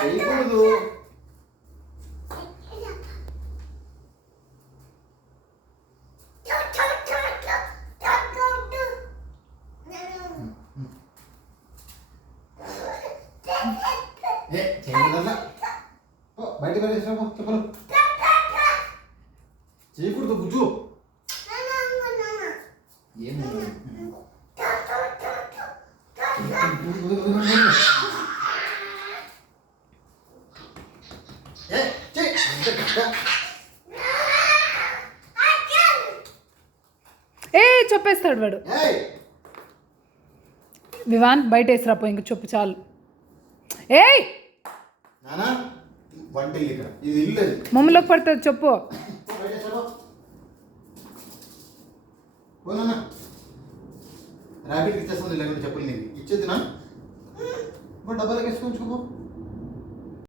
చేయకూడదు. చేయకూడదా? బయట వెళ్ళేసినా చెప్పను. చేయకూడదు బుజ్జు. ఏమో చెప్పేస్తాడు వాడు. వివాన్ బయట వేసిరాపో, ఇంక చెప్పు చాలు. ఏయ్ వంట ఇక్కడ, ఇది ఇల్లు. మమ్మీలోకి పడుతుంది చెప్పు. ర్యాపిడ్ ఇచ్చేస్తుంది, లేకుంటే చెప్పులు నీకు ఇచ్చేదినా. డబ్బాలకి వేసుకొని చూపు.